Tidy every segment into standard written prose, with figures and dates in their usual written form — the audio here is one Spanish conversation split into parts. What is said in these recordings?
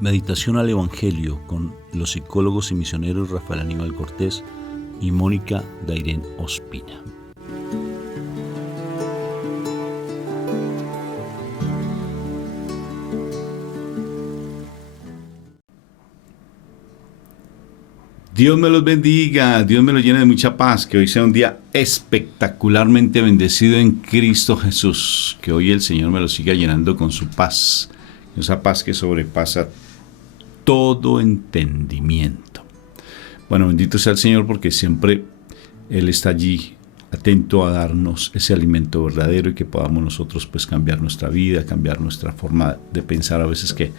Meditación al Evangelio con los psicólogos y misioneros Rafael Aníbal Cortés y Mónica Dairén Ospina. Dios me los bendiga, Dios me los llene de mucha paz, que hoy sea un día espectacularmente bendecido en Cristo Jesús, que hoy el Señor me lo siga llenando con su paz, esa paz que sobrepasa todo entendimiento. Bueno, bendito sea el Señor porque siempre Él está allí atento a darnos ese alimento verdadero y que podamos nosotros pues cambiar nuestra vida, cambiar nuestra forma de pensar, a veces que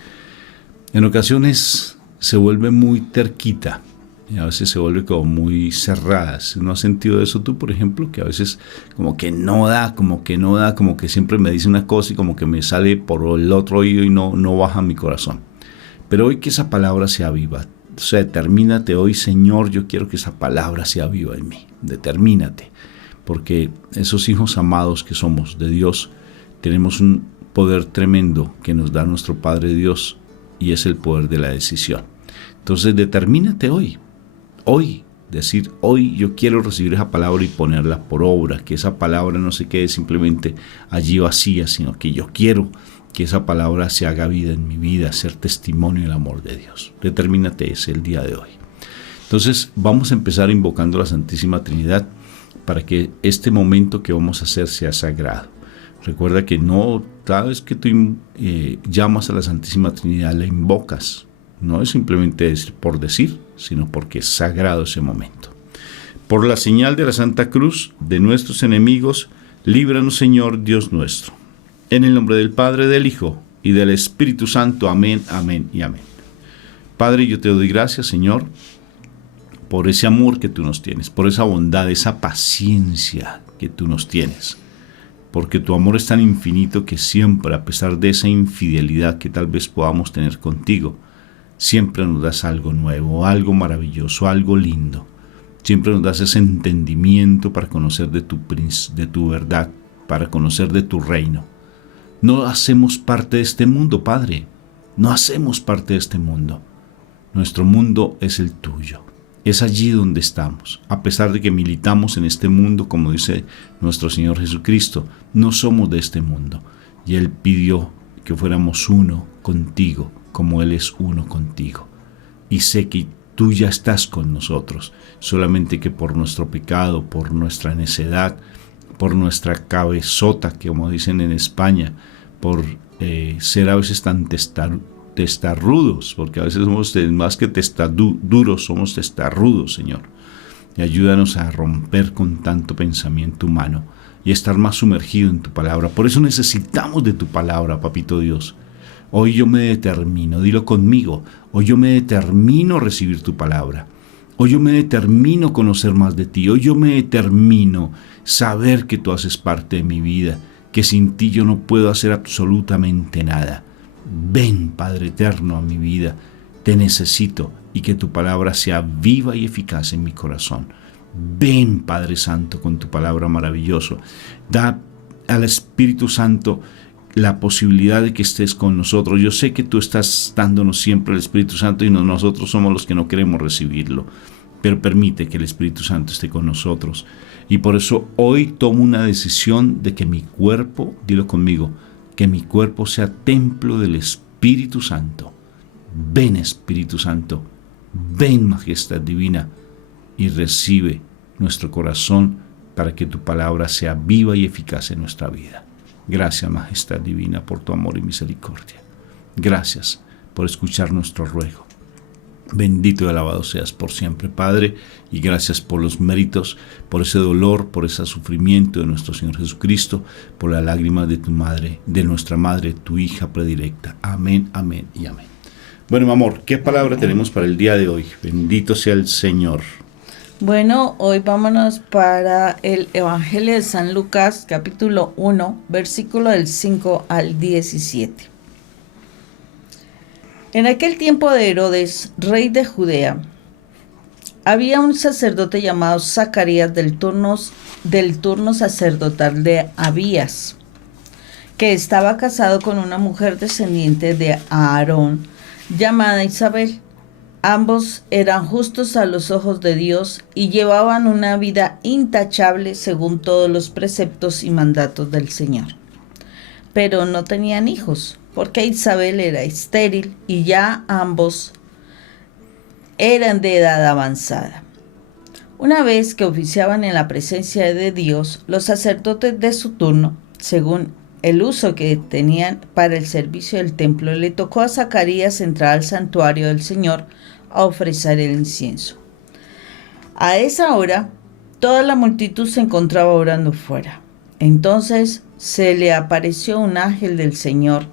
en ocasiones se vuelve muy terquita. Y a veces se vuelve como muy cerrada. ¿No has sentido eso tú, por ejemplo? Que a veces como que no da, como que siempre me dice una cosa y como que me sale por el otro oído y no baja mi corazón. Pero hoy que esa palabra sea viva. O sea, determínate hoy, Señor, yo quiero que esa palabra sea viva en mí. Determínate. Porque esos hijos amados que somos de Dios, tenemos un poder tremendo que nos da nuestro Padre Dios y es el poder de la decisión. Entonces, determínate hoy. Hoy yo quiero recibir esa palabra y ponerla por obra, que esa palabra no se quede simplemente allí vacía, sino que yo quiero que esa palabra se haga vida en mi vida, ser testimonio del amor de Dios. Determínate ese el día de hoy. Entonces vamos a empezar invocando a la Santísima Trinidad para que este momento que vamos a hacer sea sagrado. Recuerda que no, cada vez que tú llamas a la Santísima Trinidad, la invocas. No es simplemente por decir, sino porque es sagrado ese momento. Por la señal de la Santa Cruz de nuestros enemigos, líbranos, Señor Dios nuestro. En el nombre del Padre, del Hijo y del Espíritu Santo. Amén, amén y amén. Padre, yo te doy gracias, Señor, por ese amor que tú nos tienes, por esa bondad, esa paciencia que tú nos tienes. Porque tu amor es tan infinito que siempre, a pesar de esa infidelidad que tal vez podamos tener contigo, siempre nos das algo nuevo, algo maravilloso, algo lindo. Siempre nos das ese entendimiento para conocer de tu verdad, para conocer de tu reino. No hacemos parte de este mundo, Padre. No hacemos parte de este mundo. Nuestro mundo es el tuyo. Es allí donde estamos. A pesar de que militamos en este mundo, como dice nuestro Señor Jesucristo, no somos de este mundo. Y Él pidió que fuéramos uno contigo, como Él es uno contigo. Y sé que tú ya estás con nosotros, solamente que por nuestro pecado, por nuestra necedad, por nuestra cabezota, que como dicen en España, por ser a veces tan testarrudos, porque a veces somos más que testaduros, somos testarrudos, Señor. Y ayúdanos a romper con tanto pensamiento humano y estar más sumergido en tu palabra. Por eso necesitamos de tu palabra, Papito Dios. Hoy yo me determino, dilo conmigo, hoy yo me determino a recibir tu palabra. Hoy yo me determino conocer más de ti. Hoy yo me determino saber que tú haces parte de mi vida, que sin ti yo no puedo hacer absolutamente nada. Ven, Padre eterno, a mi vida. Te necesito y que tu palabra sea viva y eficaz en mi corazón. Ven, Padre Santo, con tu palabra maravillosa. Da al Espíritu Santo la posibilidad de que estés con nosotros. Yo sé que tú estás dándonos siempre el Espíritu Santo y nosotros somos los que no queremos recibirlo, pero permite que el Espíritu Santo esté con nosotros. Y por eso hoy tomo una decisión de que mi cuerpo, dilo conmigo, que mi cuerpo sea templo del Espíritu Santo. Ven, Espíritu Santo, ven, Majestad Divina, y recibe nuestro corazón para que tu palabra sea viva y eficaz en nuestra vida. Gracias, Majestad Divina, por tu amor y misericordia. Gracias por escuchar nuestro ruego. Bendito y alabado seas por siempre, Padre, y gracias por los méritos, por ese dolor, por ese sufrimiento de nuestro Señor Jesucristo, por las lágrimas de tu madre, de nuestra madre, tu hija predilecta. Amén, amén y amén. Bueno, mi amor, ¿qué palabra tenemos para el día de hoy? Bendito sea el Señor. Bueno, hoy vámonos para el Evangelio de San Lucas, capítulo 1, versículo del 5 al 17. En aquel tiempo de Herodes, rey de Judea, había un sacerdote llamado Zacarías del turno sacerdotal de Abías, que estaba casado con una mujer descendiente de Aarón, llamada Isabel. Ambos eran justos a los ojos de Dios y llevaban una vida intachable según todos los preceptos y mandatos del Señor. Pero no tenían hijos, porque Isabel era estéril y ya ambos eran de edad avanzada. Una vez que oficiaban en la presencia de Dios, los sacerdotes de su turno, según el uso que tenían para el servicio del templo, le tocó a Zacarías entrar al santuario del Señor a ofrecer el incienso. A esa hora, toda la multitud se encontraba orando fuera. Entonces se le apareció un ángel del Señor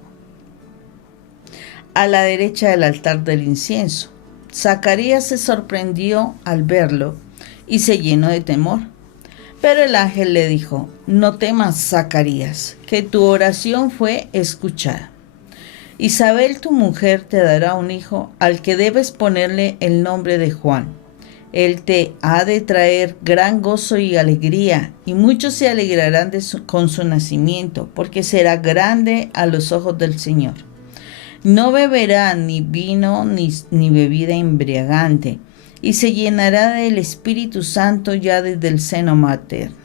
a la derecha del altar del incienso. Zacarías se sorprendió al verlo y se llenó de temor. Pero el ángel le dijo: no temas, Zacarías, que tu oración fue escuchada. Isabel, tu mujer, te dará un hijo al que debes ponerle el nombre de Juan. Él te ha de traer gran gozo y alegría, y muchos se alegrarán con su nacimiento, porque será grande a los ojos del Señor. No beberá ni vino ni bebida embriagante, y se llenará del Espíritu Santo ya desde el seno materno.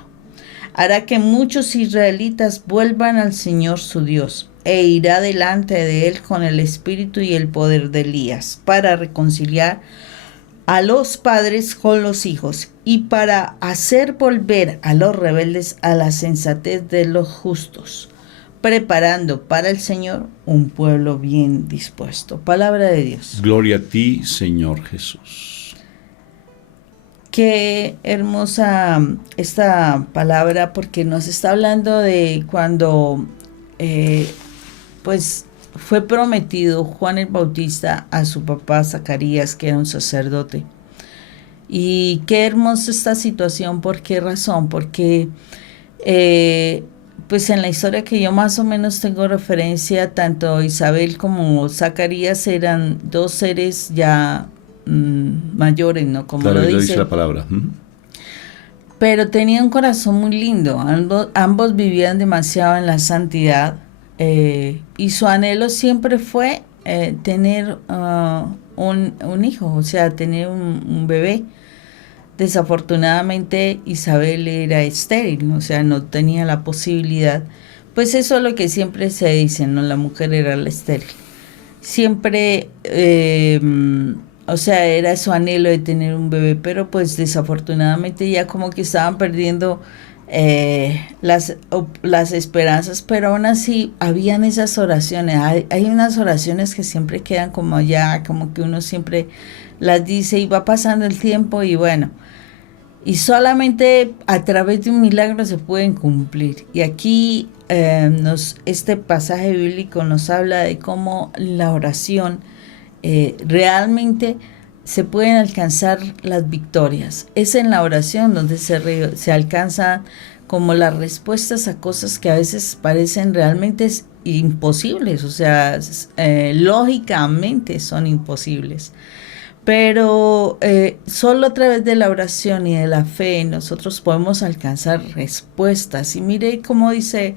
Hará que muchos israelitas vuelvan al Señor su Dios, e irá delante de él con el espíritu y el poder de Elías, para reconciliar a los padres con los hijos, y para hacer volver a los rebeldes a la sensatez de los justos, preparando para el Señor un pueblo bien dispuesto. Palabra de Dios. Gloria a ti, Señor Jesús. Qué hermosa esta palabra, porque nos está hablando de cuando pues fue prometido Juan el Bautista a su papá Zacarías, que era un sacerdote. Y qué hermosa esta situación. ¿Por qué razón? Porque pues en la historia que yo más o menos tengo referencia, tanto Isabel como Zacarías eran dos seres ya mayores, ¿no? Como claro, lo dice la palabra. Pero tenían un corazón muy lindo. Ambos vivían demasiado en la santidad. Y su anhelo siempre fue tener un hijo, o sea, tener un bebé. Desafortunadamente Isabel era estéril, o sea, no tenía la posibilidad. Pues eso es lo que siempre se dice, ¿no? La mujer era la estéril. Siempre, o sea, era su anhelo de tener un bebé, pero pues desafortunadamente ya como que estaban perdiendo las esperanzas, pero aún así habían esas oraciones. Hay unas oraciones que siempre quedan como allá, como que uno siempre las dice y va pasando el tiempo y bueno, y solamente a través de un milagro se pueden cumplir. Y aquí este pasaje bíblico nos habla de cómo la oración realmente se pueden alcanzar las victorias. Es en la oración donde se alcanzan como las respuestas a cosas que a veces parecen realmente imposibles, o sea, lógicamente son imposibles. Pero solo a través de la oración y de la fe nosotros podemos alcanzar respuestas. Y mire cómo dice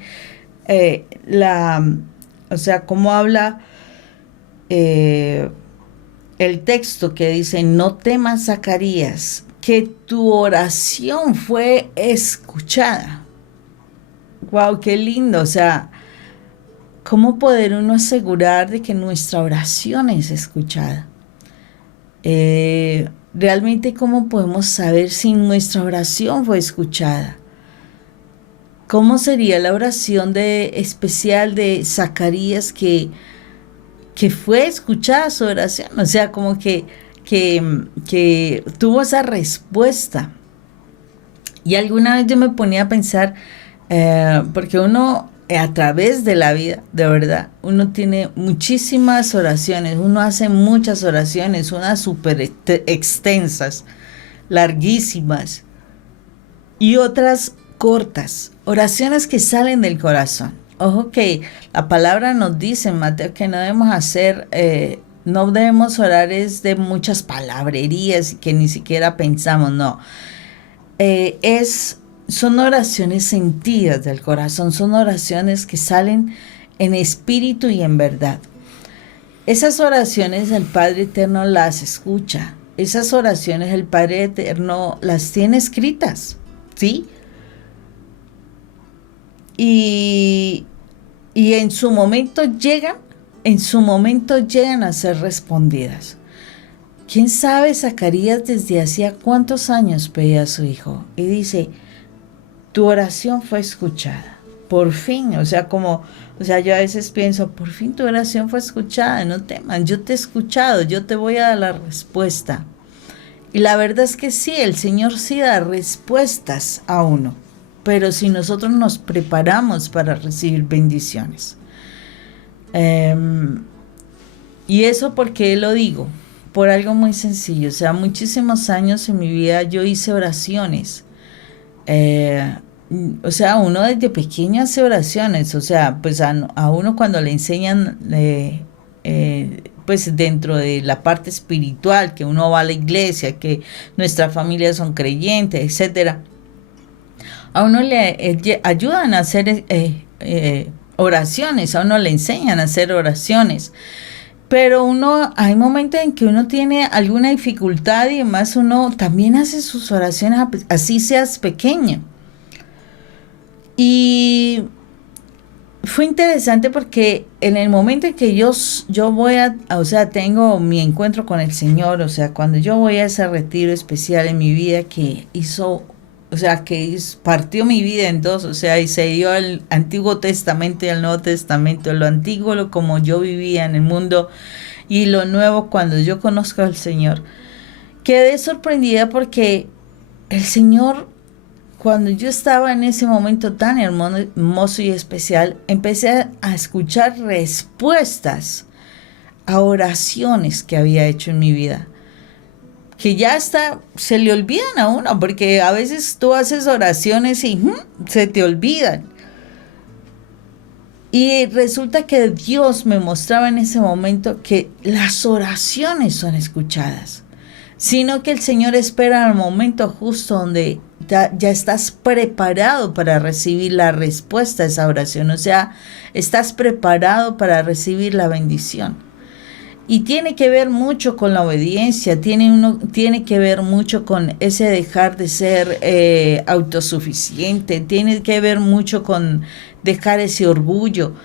o sea, cómo habla el texto que dice: no temas, Zacarías, que tu oración fue escuchada. Wow, qué lindo. O sea, ¿cómo poder uno asegurar de que nuestra oración es escuchada? Realmente, ¿cómo podemos saber si nuestra oración fue escuchada? ¿Cómo sería la oración especial de Zacarías que fue escuchada su oración? O sea, como que tuvo esa respuesta. Y alguna vez yo me ponía a pensar, porque uno a través de la vida, de verdad, uno tiene muchísimas oraciones, uno hace muchas oraciones, unas súper extensas, larguísimas, y otras cortas, oraciones que salen del corazón. Ojo que la palabra nos dice en Mateo que no debemos no debemos orar es de muchas palabrerías que ni siquiera pensamos, no. Es son oraciones sentidas del corazón, son oraciones que salen en espíritu y en verdad. Esas oraciones el Padre Eterno las escucha. Esas oraciones el Padre Eterno las tiene escritas, ¿sí? Y en su momento llegan a ser respondidas. ¿Quién sabe? Zacarías desde hacía cuántos años pedía a su hijo y dice, tu oración fue escuchada, por fin. O sea, yo a veces pienso, por fin tu oración fue escuchada, no teman, yo te he escuchado, yo te voy a dar la respuesta. Y la verdad es que sí, el Señor sí da respuestas a uno, pero si nosotros nos preparamos para recibir bendiciones. Y eso, ¿por qué lo digo? Por algo muy sencillo. O sea, muchísimos años en mi vida yo hice oraciones. O sea, uno desde pequeño hace oraciones. O sea, pues a uno cuando le enseñan, pues dentro de la parte espiritual, que uno va a la iglesia, que nuestras familias son creyentes, etcétera, a uno le ayudan a hacer oraciones, a uno le enseñan a hacer oraciones. Pero hay momentos en que uno tiene alguna dificultad y además uno también hace sus oraciones, así seas pequeño. Y fue interesante porque en el momento en que yo voy tengo mi encuentro con el Señor, o sea, cuando yo voy a ese retiro especial en mi vida que partió mi vida en dos, o sea, y se dio al Antiguo Testamento y al Nuevo Testamento, lo antiguo como yo vivía en el mundo y lo nuevo cuando yo conozco al Señor. Quedé sorprendida porque el Señor, cuando yo estaba en ese momento tan hermoso y especial, empecé a escuchar respuestas a oraciones que había hecho en mi vida, que ya se le olvidan a uno, porque a veces tú haces oraciones y se te olvidan. Y resulta que Dios me mostraba en ese momento que las oraciones son escuchadas, sino que el Señor espera el momento justo donde ya estás preparado para recibir la respuesta a esa oración, o sea, estás preparado para recibir la bendición. Y tiene que ver mucho con la obediencia, tiene que ver mucho con ese dejar de ser autosuficiente, tiene que ver mucho con dejar ese orgullo,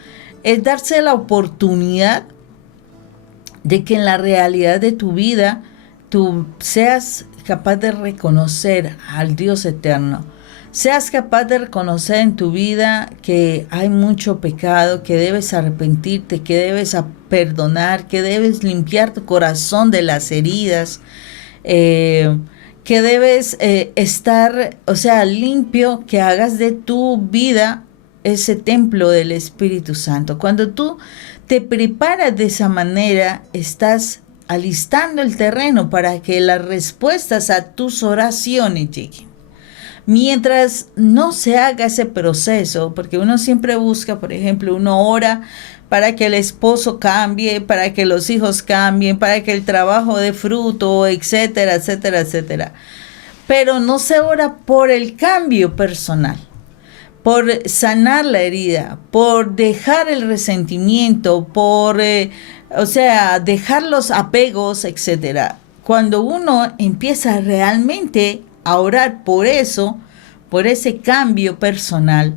es darse la oportunidad de que en la realidad de tu vida tú seas capaz de reconocer al Dios eterno, seas capaz de reconocer en tu vida que hay mucho pecado, que debes arrepentirte, que debes perdonar, que debes limpiar tu corazón de las heridas, que debes estar, o sea, limpio, que hagas de tu vida ese templo del Espíritu Santo. Cuando tú te preparas de esa manera, estás alistando el terreno para que las respuestas a tus oraciones lleguen. Mientras no se haga ese proceso, porque uno siempre busca, por ejemplo, uno ora para que el esposo cambie, para que los hijos cambien, para que el trabajo dé fruto, etcétera, etcétera, etcétera. Pero no se ora por el cambio personal, por sanar la herida, por dejar el resentimiento, por, dejar los apegos, etcétera. Cuando uno empieza realmente a orar por eso, por ese cambio personal,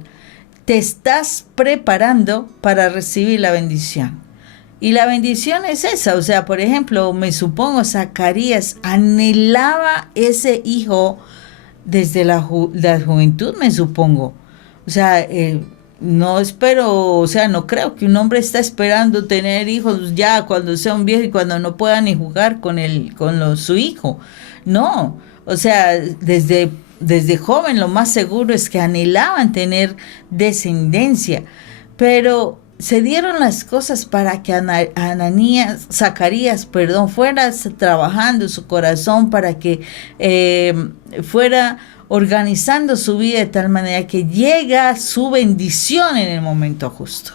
te estás preparando para recibir la bendición. Y la bendición es esa, o sea, por ejemplo, me supongo Zacarías anhelaba ese hijo desde la juventud, me supongo. O sea, no creo que un hombre está esperando tener hijos ya cuando sea un viejo y cuando no pueda ni jugar con su hijo. No, o sea, desde joven lo más seguro es que anhelaban tener descendencia, pero se dieron las cosas para que Zacarías, fuera trabajando su corazón, para que fuera organizando su vida de tal manera que llega su bendición en el momento justo.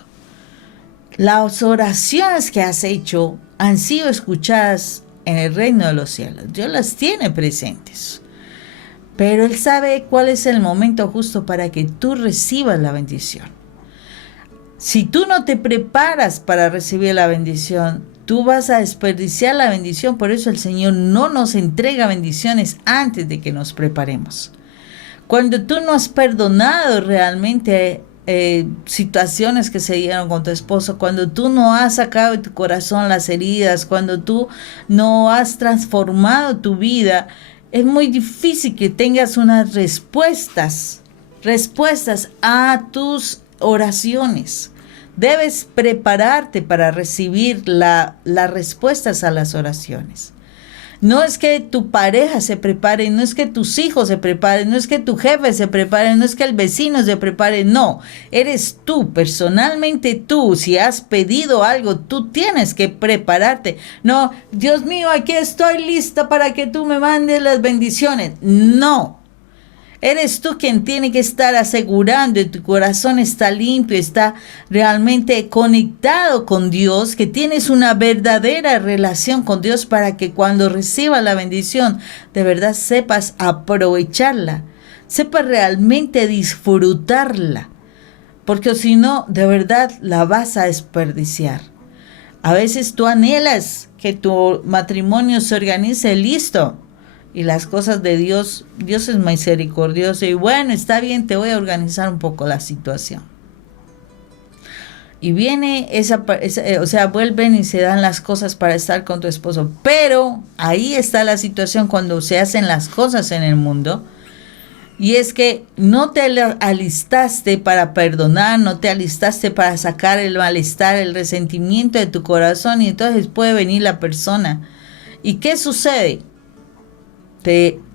Las oraciones que has hecho han sido escuchadas en el reino de los cielos. Dios las tiene presentes. pero Él sabe cuál es el momento justo para que tú recibas la bendición. Si tú no te preparas para recibir la bendición, tú vas a desperdiciar la bendición. Por eso el Señor no nos entrega bendiciones antes de que nos preparemos. Cuando tú no has perdonado realmente situaciones que se dieron con tu esposo, cuando tú no has sacado de tu corazón las heridas, cuando tú no has transformado tu vida, es muy difícil que tengas unas respuestas a tus oraciones. Debes prepararte para recibir las respuestas a las oraciones. No es que tu pareja se prepare, no es que tus hijos se preparen, no es que tu jefe se prepare, no es que el vecino se prepare, no. Eres tú, personalmente tú. Si has pedido algo, tú tienes que prepararte. No, Dios mío, aquí estoy lista para que tú me mandes las bendiciones. No. Eres tú quien tiene que estar asegurando que tu corazón está limpio, está realmente conectado con Dios, que tienes una verdadera relación con Dios para que cuando recibas la bendición, de verdad sepas aprovecharla, sepas realmente disfrutarla, porque si no, de verdad la vas a desperdiciar. A veces tú anhelas que tu matrimonio se organice listo. Y las cosas de Dios es misericordioso. Y bueno, está bien, te voy a organizar un poco la situación. Y viene vuelven y se dan las cosas para estar con tu esposo. Pero ahí está la situación cuando se hacen las cosas en el mundo. Y es que no te alistaste para perdonar, no te alistaste para sacar el malestar, el resentimiento de tu corazón. Y entonces puede venir la persona. ¿Y qué sucede?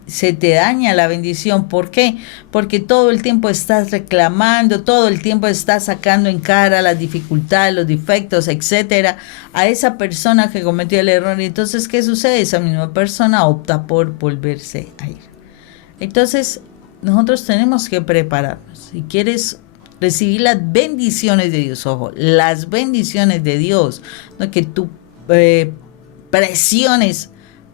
Se te daña la bendición. ¿Por qué? Porque todo el tiempo estás reclamando, todo el tiempo estás sacando en cara las dificultades, los defectos, etcétera, a esa persona que cometió el error. Y entonces, ¿qué sucede? Esa misma persona opta por volverse a ir. Entonces, nosotros tenemos que prepararnos. Si quieres recibir las bendiciones de Dios, ojo, las bendiciones de Dios, no que tú presiones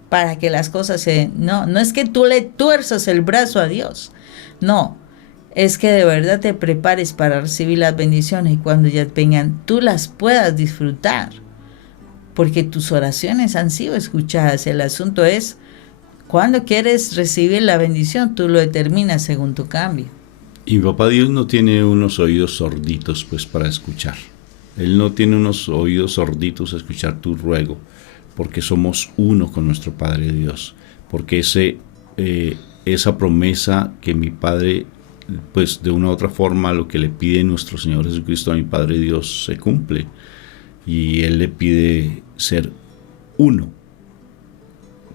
para que las cosas no es que tú le tuerzas el brazo a Dios, no, es que de verdad te prepares para recibir las bendiciones y cuando ya vengan tú las puedas disfrutar, porque tus oraciones han sido escuchadas. El asunto es, cuando quieres recibir la bendición, tú lo determinas según tu cambio. Y papá Dios no tiene unos oídos sorditos pues para escuchar. Él no tiene unos oídos sorditos a escuchar tu ruego, porque somos uno con nuestro Padre Dios, porque esa promesa que mi Padre, pues de una u otra forma, lo que le pide nuestro Señor Jesucristo a mi Padre Dios se cumple, y Él le pide ser uno,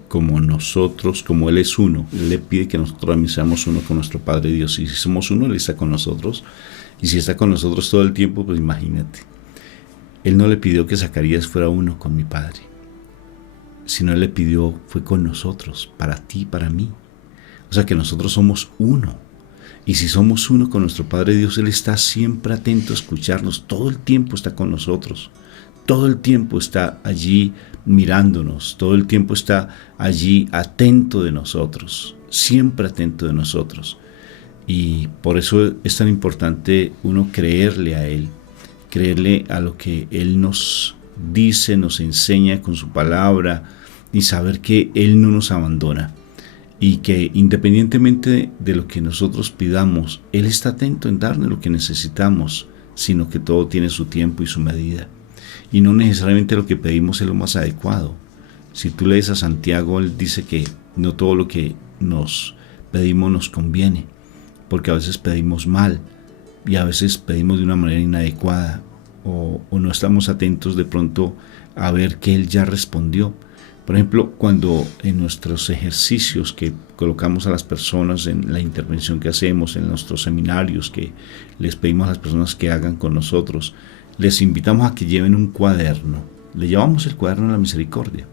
como nosotros, como Él es uno. Él le pide que nosotros también seamos uno con nuestro Padre Dios, y si somos uno, Él está con nosotros, y si está con nosotros todo el tiempo, pues imagínate. Él no le pidió que Zacarías fuera uno con mi Padre, sino Él le pidió, fue con nosotros, para ti, para mí. O sea que nosotros somos uno. Y si somos uno con nuestro Padre Dios, Él está siempre atento a escucharnos. Todo el tiempo está con nosotros. Todo el tiempo está allí mirándonos. Todo el tiempo está allí atento de nosotros. Siempre atento de nosotros. Y por eso es tan importante uno creerle a Él. Creerle a lo que Él nos dice, nos enseña con su palabra, y saber que Él no nos abandona y que independientemente de lo que nosotros pidamos, Él está atento en darnos lo que necesitamos, sino que todo tiene su tiempo y su medida, y no necesariamente lo que pedimos es lo más adecuado. Si tú lees a Santiago, él dice que no todo lo que nos pedimos nos conviene, porque a veces pedimos mal y a veces pedimos de una manera inadecuada, o no estamos atentos de pronto a ver que Él ya respondió. Por ejemplo, cuando en nuestros ejercicios que colocamos a las personas, en la intervención que hacemos, en nuestros seminarios que les pedimos a las personas que hagan con nosotros, les invitamos a que lleven un cuaderno. Le llamamos el cuaderno de la misericordia.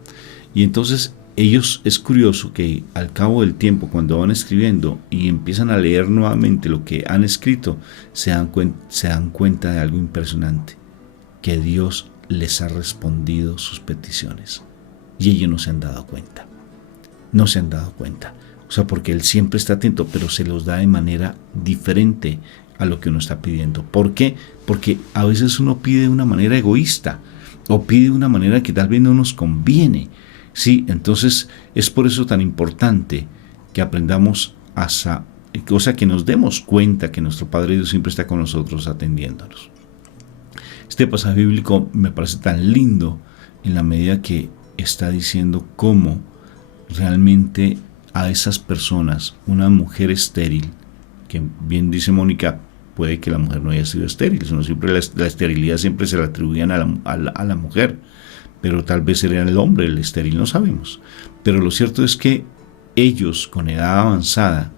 Y entonces ellos, es curioso que al cabo del tiempo, cuando van escribiendo y empiezan a leer nuevamente lo que han escrito, se dan cuenta de algo impresionante, que Dios les ha respondido sus peticiones. Y ellos no se han dado cuenta. No se han dado cuenta. O sea, porque Él siempre está atento, pero se los da de manera diferente a lo que uno está pidiendo. ¿Por qué? Porque a veces uno pide de una manera egoísta o pide de una manera que tal vez no nos conviene. Sí, entonces es por eso tan importante que aprendamos que nos demos cuenta que nuestro Padre Dios siempre está con nosotros atendiéndonos. Este pasaje bíblico me parece tan lindo en la medida que está diciendo cómo realmente a esas personas, una mujer estéril, que bien dice Mónica, puede que la mujer no haya sido estéril, sino siempre la esterilidad siempre se la atribuían a la mujer, pero tal vez era el hombre el estéril, no sabemos. Pero lo cierto es que ellos con edad avanzada,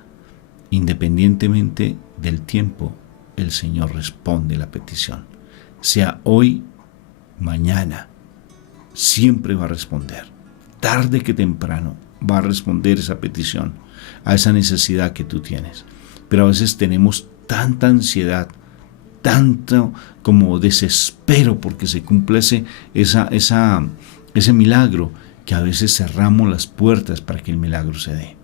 independientemente del tiempo, el Señor responde la petición. Sea hoy, mañana, siempre va a responder. Tarde que temprano va a responder esa petición, a esa necesidad que tú tienes. Pero a veces tenemos tanta ansiedad, tanto como desespero porque se cumpla ese milagro, que a veces cerramos las puertas para que el milagro se dé.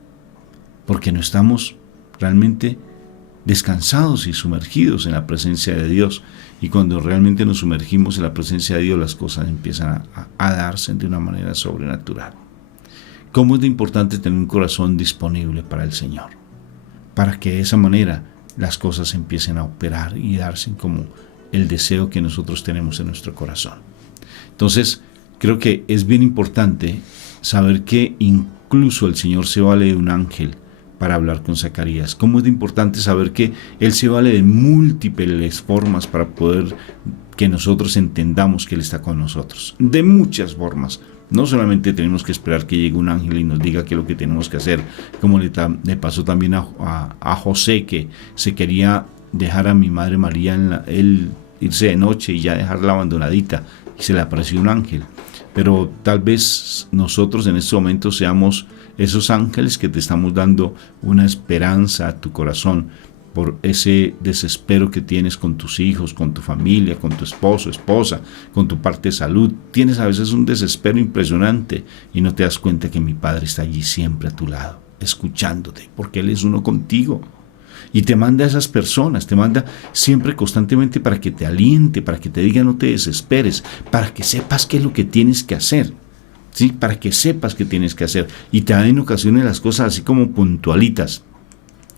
Porque no estamos realmente descansados y sumergidos en la presencia de Dios. Y cuando realmente nos sumergimos en la presencia de Dios, las cosas empiezan a darse de una manera sobrenatural. ¿Cómo es de importante tener un corazón disponible para el Señor? Para que de esa manera las cosas empiecen a operar y darse como el deseo que nosotros tenemos en nuestro corazón. Entonces, creo que es bien importante saber que incluso el Señor se vale de un ángel para hablar con Zacarías. Cómo es de importante saber que Él se vale de múltiples formas para poder que nosotros entendamos que Él está con nosotros. De muchas formas. No solamente tenemos que esperar que llegue un ángel y nos diga qué es lo que tenemos que hacer, como le pasó también a José, que se quería dejar a mi madre María, él irse de noche y ya dejarla abandonadita, y se le apareció un ángel. Pero tal vez nosotros en este momento seamos esos ángeles que te estamos dando una esperanza a tu corazón por ese desespero que tienes con tus hijos, con tu familia, con tu esposo, esposa, con tu parte de salud. Tienes a veces un desespero impresionante y no te das cuenta que mi Padre está allí siempre a tu lado, escuchándote, porque Él es uno contigo. Y te manda a esas personas, te manda siempre constantemente para que te aliente, para que te diga no te desesperes, para que sepas qué es lo que tienes que hacer. ¿Sí? Para que sepas qué tienes que hacer. Y te da en ocasiones las cosas así como puntualitas.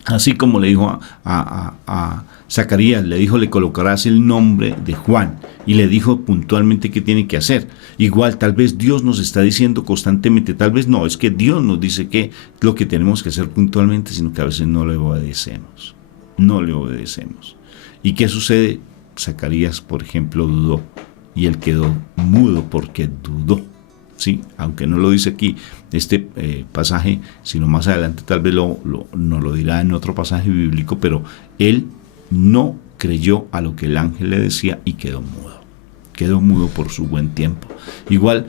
Así como le dijo a Zacarías, le colocarás el nombre de Juan, y le dijo puntualmente qué tiene que hacer. Igual, tal vez Dios nos está diciendo constantemente, tal vez no, es que Dios nos dice que es lo que tenemos que hacer puntualmente, sino que a veces no le obedecemos. No le obedecemos. ¿Y qué sucede? Zacarías, por ejemplo, dudó, y él quedó mudo porque dudó. Sí, aunque no lo dice aquí este pasaje, sino más adelante tal vez nos lo dirá en otro pasaje bíblico, pero él no creyó a lo que el ángel le decía y quedó mudo por su buen tiempo. Igual,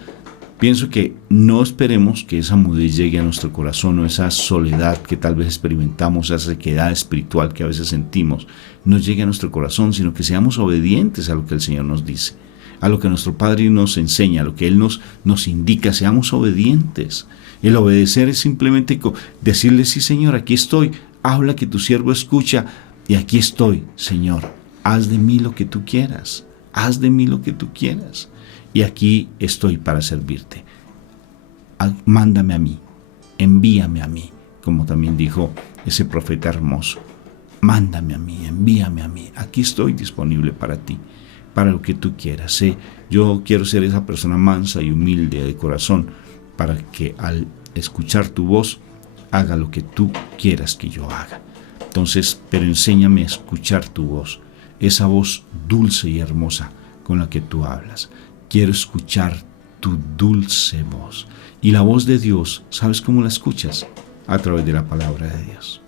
pienso que no esperemos que esa mudez llegue a nuestro corazón, o esa soledad que tal vez experimentamos, esa sequedad espiritual que a veces sentimos, no llegue a nuestro corazón, sino que seamos obedientes a lo que el Señor nos dice, a lo que nuestro Padre nos enseña, a lo que Él nos indica, seamos obedientes. El obedecer es simplemente decirle, sí Señor, aquí estoy, habla que tu siervo escucha, y aquí estoy, Señor, haz de mí lo que tú quieras, haz de mí lo que tú quieras, y aquí estoy para servirte. Mándame a mí, envíame a mí, como también dijo ese profeta hermoso. Mándame a mí, envíame a mí, aquí estoy disponible para ti, para lo que tú quieras. Yo quiero ser esa persona mansa y humilde de corazón, para que al escuchar tu voz haga lo que tú quieras que yo haga. Entonces, pero enséñame a escuchar tu voz, esa voz dulce y hermosa con la que tú hablas. Quiero escuchar tu dulce voz. Y la voz de Dios, ¿sabes cómo la escuchas? A través de la palabra de Dios.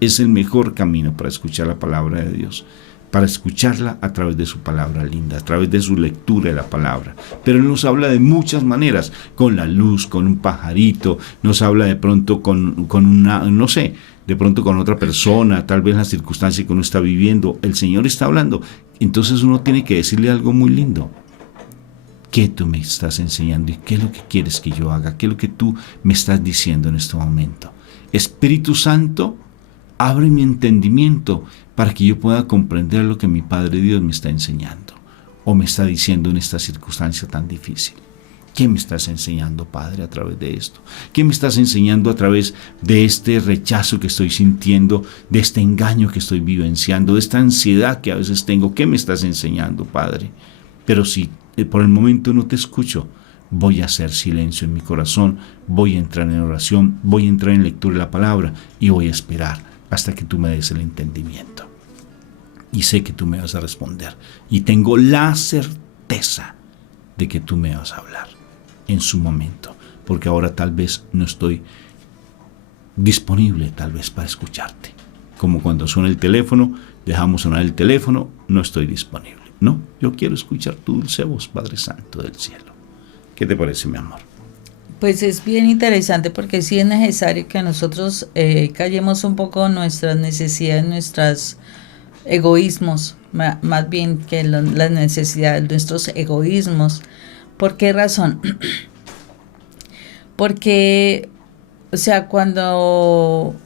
Es el mejor camino para escuchar la palabra de Dios, para escucharla a través de su palabra linda, a través de su lectura de la palabra. Pero Él nos habla de muchas maneras, con la luz, con un pajarito, nos habla de pronto con una, no sé, de pronto con otra persona, tal vez la circunstancia que uno está viviendo. El Señor está hablando, entonces uno tiene que decirle algo muy lindo. qué tú me estás enseñando y qué es lo que quieres que yo haga, qué es lo que tú me estás diciendo en este momento. Espíritu Santo, abre mi entendimiento para que yo pueda comprender lo que mi Padre Dios me está enseñando o me está diciendo en esta circunstancia tan difícil. ¿Qué me estás enseñando, Padre, a través de esto? ¿Qué me estás enseñando a través de este rechazo que estoy sintiendo, de este engaño que estoy vivenciando, de esta ansiedad que a veces tengo? ¿Qué me estás enseñando, Padre? Pero si por el momento no te escucho, voy a hacer silencio en mi corazón, voy a entrar en oración, voy a entrar en lectura de la palabra y voy a esperar hasta que tú me des el entendimiento. Y sé que tú me vas a responder y tengo la certeza de que tú me vas a hablar en su momento, porque ahora tal vez no estoy disponible tal vez para escucharte. Como cuando suena el teléfono, dejamos sonar el teléfono, no estoy disponible. No, yo quiero escuchar tu dulce voz, Padre Santo del cielo. ¿Qué te parece, mi amor? Pues es bien interesante porque sí es necesario que nosotros callemos un poco nuestras necesidades, nuestros egoísmos, más bien que las necesidades, nuestros egoísmos. ¿Por qué razón? Porque, o sea, cuando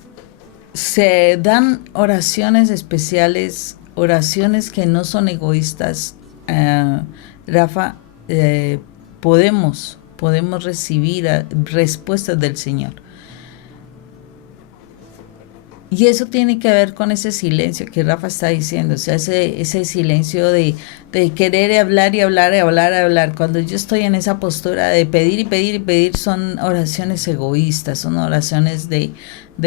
se dan oraciones especiales, oraciones que no son egoístas, Rafa, podemos recibir respuestas del Señor. Y eso tiene que ver con ese silencio que Rafa está diciendo, o sea, ese silencio de querer hablar y hablar y hablar y hablar. Cuando yo estoy en esa postura de pedir y pedir y pedir, son oraciones egoístas, son oraciones de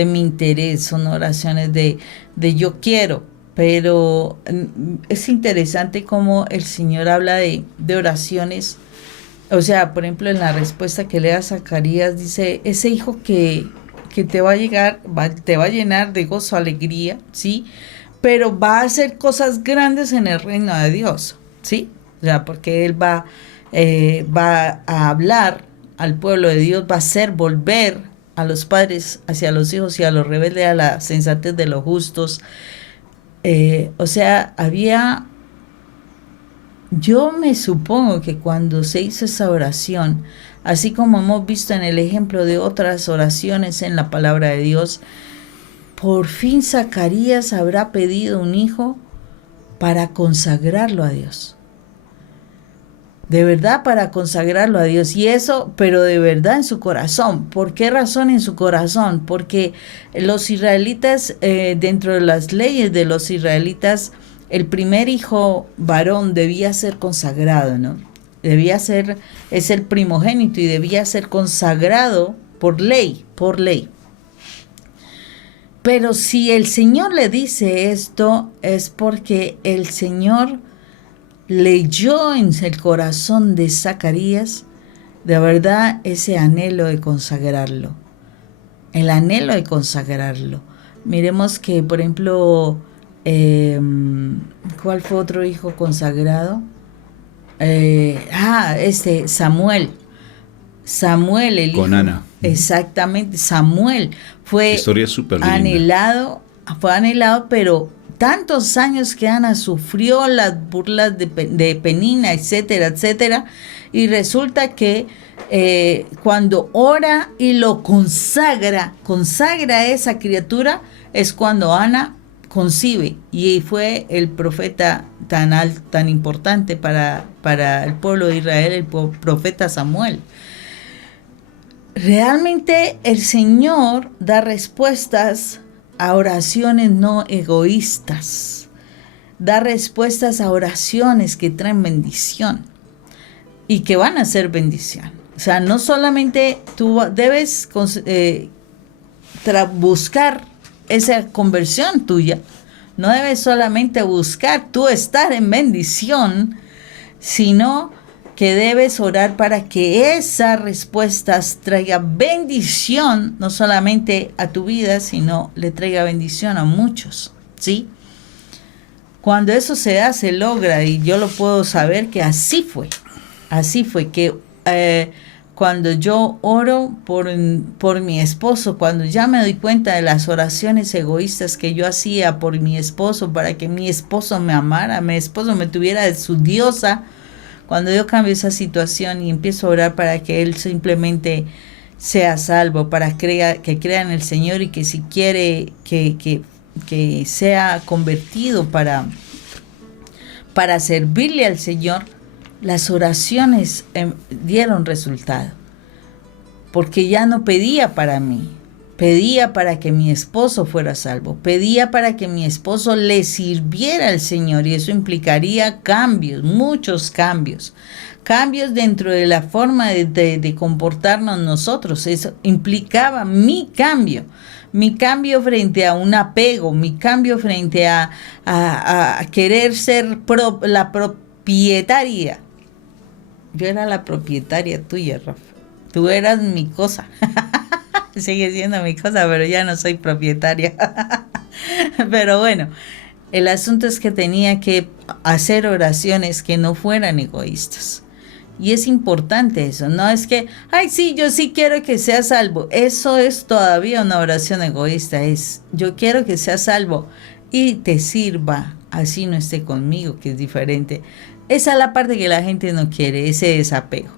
mi interés, son oraciones de yo quiero. Pero es interesante cómo el Señor habla de oraciones. O sea, por ejemplo, en la respuesta que le da a Zacarías, dice, ese hijo que te va a llegar, te va a llenar de gozo, alegría, ¿sí? Pero va a hacer cosas grandes en el reino de Dios, ¿sí? O sea, porque él va a hablar al pueblo de Dios, va a hacer volver a los padres hacia los hijos y a los rebeldes a la sensatez de los justos. O sea, yo me supongo que cuando se hizo esa oración, así como hemos visto en el ejemplo de otras oraciones en la palabra de Dios, por fin Zacarías habrá pedido un hijo para consagrarlo a Dios. De verdad, para consagrarlo a Dios. Y eso, pero de verdad en su corazón. ¿Por qué razón en su corazón? Porque los israelitas, dentro de las leyes de los israelitas, el primer hijo varón debía ser consagrado, ¿no? Es el primogénito y debía ser consagrado por ley. Pero si el Señor le dice esto, es porque el Señor leyó en el corazón de Zacarías, de verdad, ese anhelo de consagrarlo. El anhelo de consagrarlo. Miremos que, por ejemplo, ¿cuál fue otro hijo consagrado? Samuel, el hijo. Con Ana. Exactamente, Samuel fue historia súper linda. anhelado, pero tantos años que Ana sufrió las burlas de Penina, etcétera, etcétera, y resulta que cuando ora y lo consagra a esa criatura, es cuando Ana concibe, y fue el profeta tan importante para el pueblo de Israel, el profeta Samuel. Realmente el Señor da respuestas a oraciones no egoístas, da respuestas a oraciones que traen bendición y que van a ser bendición. O sea, no solamente tú debes buscar esa conversión tuya, no debes solamente buscar tú estar en bendición, sino que debes orar para que esas respuestas traigan bendición, no solamente a tu vida, sino le traiga bendición a muchos, ¿sí? Cuando eso se da, se logra, y yo lo puedo saber que así fue que cuando yo oro por mi esposo, cuando ya me doy cuenta de las oraciones egoístas que yo hacía por mi esposo, para que mi esposo me amara, mi esposo me tuviera de su diosa, Cuando yo cambio esa situación y empiezo a orar para que él simplemente sea salvo, para que crea en el Señor y que si quiere que sea convertido para servirle al Señor, las oraciones dieron resultado. Porque ya no pedía para mí, pedía para que mi esposo fuera salvo, pedía para que mi esposo le sirviera al Señor, y eso implicaría cambios, muchos cambios dentro de la forma de comportarnos nosotros. Eso implicaba mi cambio frente a un apego, mi cambio frente a querer ser la propietaria. Yo era la propietaria tuya, Rafa. Tú eras mi cosa. Sigue siendo mi cosa, pero ya no soy propietaria. Pero bueno, el asunto es que tenía que hacer oraciones que no fueran egoístas. Y es importante eso. No es que, ay, sí, yo sí quiero que sea salvo. Eso es todavía una oración egoísta. Es, yo quiero que sea salvo y te sirva, así no esté conmigo, que es diferente. Esa es la parte que la gente no quiere, ese desapego.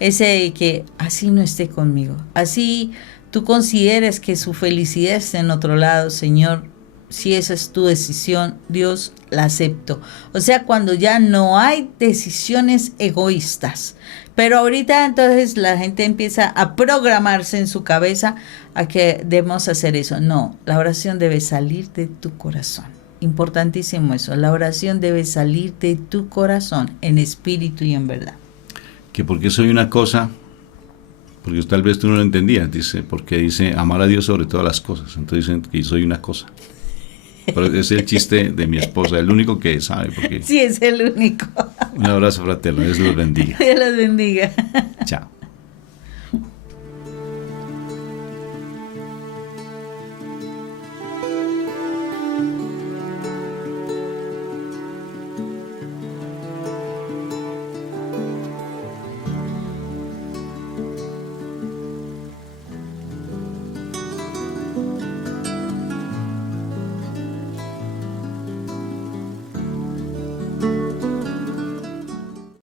Ese de que así no esté conmigo, así tú consideres que su felicidad está en otro lado, Señor, si esa es tu decisión, Dios, la acepto. O sea, cuando ya no hay decisiones egoístas. Pero ahorita entonces la gente empieza a programarse en su cabeza a que debemos hacer eso. No, la oración debe salir de tu corazón. Importantísimo eso, la oración debe salir de tu corazón en espíritu y en verdad. Que porque soy una cosa, porque tal vez tú no lo entendías, porque dice amar a Dios sobre todas las cosas, entonces dicen que soy una cosa. Pero es el chiste de mi esposa, el único que sabe. Porque... Sí, es el único. Un abrazo fraterno, Dios los bendiga. Dios los bendiga. Chao.